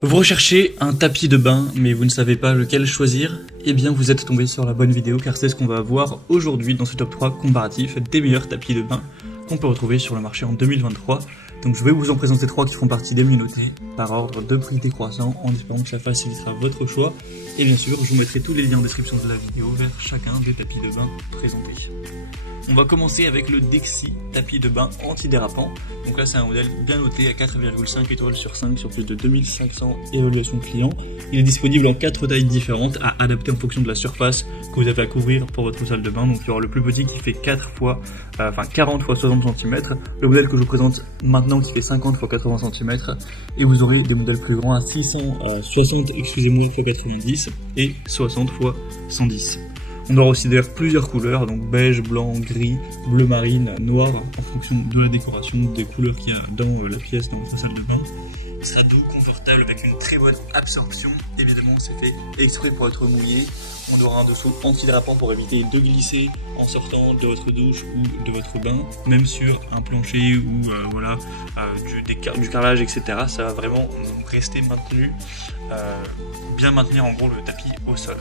Vous recherchez un tapis de bain, mais vous ne savez pas lequel choisir? Eh bien, vous êtes tombé sur la bonne vidéo, car c'est ce qu'on va voir aujourd'hui dans ce top 3 comparatif des meilleurs tapis de bain qu'on peut retrouver sur le marché en 2023. Donc je vais vous en présenter 3 qui font partie des mieux notés, par ordre de prix décroissant, en espérant que ça facilitera votre choix. Et bien sûr, je vous mettrai tous les liens en description de la vidéo vers chacun des tapis de bain présentés. On va commencer avec le Dexy tapis de bain antidérapant. Donc là c'est un modèle bien noté à 4,5 étoiles sur 5 sur plus de 2500 évaluations clients. Il est disponible en 4 tailles différentes à adapter en fonction de la surface que vous avez à couvrir pour votre salle de bain. Donc il y aura le plus petit qui fait 40 x 60 cm, le modèle que je vous présente maintenant qui fait 50 x 80 cm, et vous aurez des modèles plus grands à 60 x 90 et 60 x 110. On aura aussi d'ailleurs plusieurs couleurs, donc beige, blanc, gris, bleu marine, noir, en fonction de la décoration, des couleurs qu'il y a dans la pièce, dans votre salle de bain. Il sera doux, confortable, avec une très bonne absorption. Évidemment, c'est fait exprès pour être mouillé. On aura un dessous antidérapant pour éviter de glisser en sortant de votre douche ou de votre bain, même sur un plancher ou du carrelage, etc. Ça va vraiment rester maintenu, bien maintenir en gros le tapis au sol.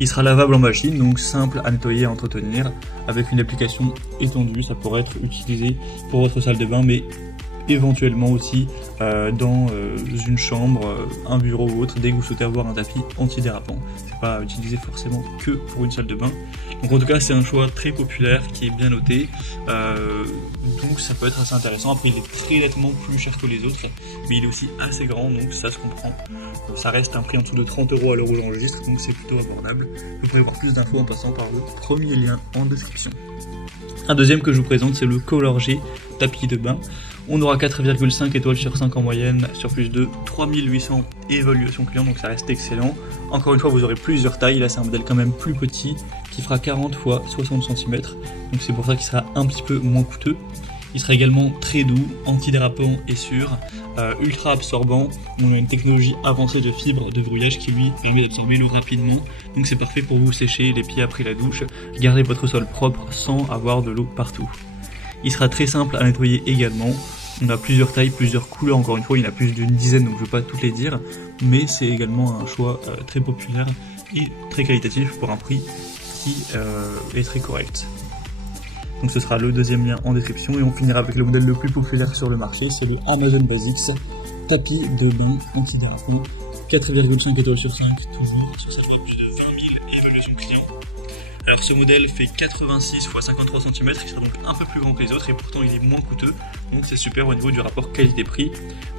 Il sera lavable en machine, donc simple à nettoyer et à entretenir, avec une application étendue. Ça pourrait être utilisé pour votre salle de bain, mais éventuellement aussi dans une chambre, un bureau ou autre, dès que vous souhaitez avoir un tapis antidérapant. C'est pas utilisé forcément que pour une salle de bain. Donc en tout cas c'est un choix très populaire qui est bien noté, donc ça peut être assez intéressant. Après il est très nettement plus cher que les autres, mais il est aussi assez grand, donc ça se comprend. Ça reste un prix en dessous de 30 € à l'heure où j'enregistre, donc c'est plutôt abordable. Vous pourrez voir plus d'infos en passant par le premier lien en description. Un deuxième que je vous présente, c'est le Color-G tapis de bain. On aura 4,5 étoiles sur 5 en moyenne, sur plus de 3800 évaluations clients, donc ça reste excellent. Encore une fois, vous aurez plusieurs tailles. Là, c'est un modèle quand même plus petit, qui fera 40 x 60 cm, donc c'est pour ça qu'il sera un petit peu moins coûteux. Il sera également très doux, antidérapant et sûr, ultra absorbant. On a une technologie avancée de fibres de brûlage qui lui permet d'absorber l'eau rapidement. Donc c'est parfait pour vous sécher les pieds après la douche, garder votre sol propre sans avoir de l'eau partout. Il sera très simple à nettoyer également. On a plusieurs tailles, plusieurs couleurs, encore une fois, il y en a plus d'une dizaine, donc je ne vais pas toutes les dire. Mais c'est également un choix très populaire et très qualitatif pour un prix qui est très correct. Donc ce sera le deuxième lien en description, et on finira avec le modèle le plus populaire sur le marché, c'est le Amazon Basics tapis de bain antidérapant, 4,5 étoiles sur 5 toujours, sur cette voie plus de 20 000 évaluations clients. Alors ce modèle fait 86 x 53 cm, il sera donc un peu plus grand que les autres et pourtant il est moins coûteux, donc c'est super au niveau du rapport qualité-prix.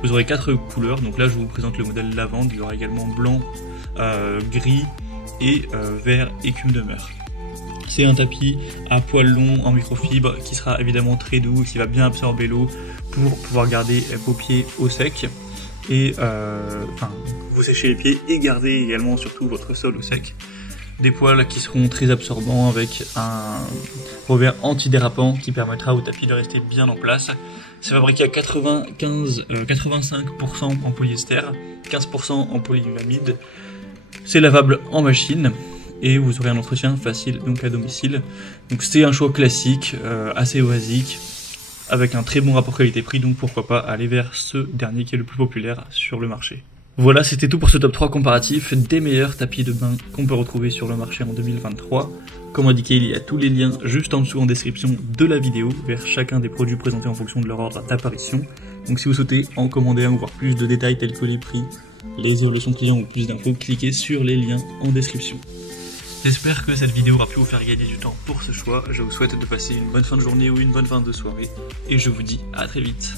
Vous aurez 4 couleurs, donc là je vous présente le modèle lavande, il y aura également blanc, gris et vert écume de mer. C'est un tapis à poils longs en microfibre qui sera évidemment très doux, qui va bien absorber l'eau pour pouvoir garder vos pieds au sec et vous sécher les pieds et garder également surtout votre sol au sec. Des poils qui seront très absorbants avec un revers antidérapant qui permettra au tapis de rester bien en place. C'est fabriqué à 85% en polyester, 15% en polyamide. C'est lavable en machine et vous aurez un entretien facile donc à domicile. Donc c'est un choix classique, assez basique, avec un très bon rapport qualité-prix, donc pourquoi pas aller vers ce dernier qui est le plus populaire sur le marché. Voilà, c'était tout pour ce top 3 comparatif des meilleurs tapis de bain qu'on peut retrouver sur le marché en 2023. Comme indiqué, il y a tous les liens juste en dessous en description de la vidéo vers chacun des produits présentés en fonction de leur ordre d'apparition. Donc si vous souhaitez en commander un ou voir plus de détails tels que les prix, les évaluations clients ou plus d'infos, cliquez sur les liens en description. J'espère que cette vidéo aura pu vous faire gagner du temps pour ce choix. Je vous souhaite de passer une bonne fin de journée ou une bonne fin de soirée et je vous dis à très vite.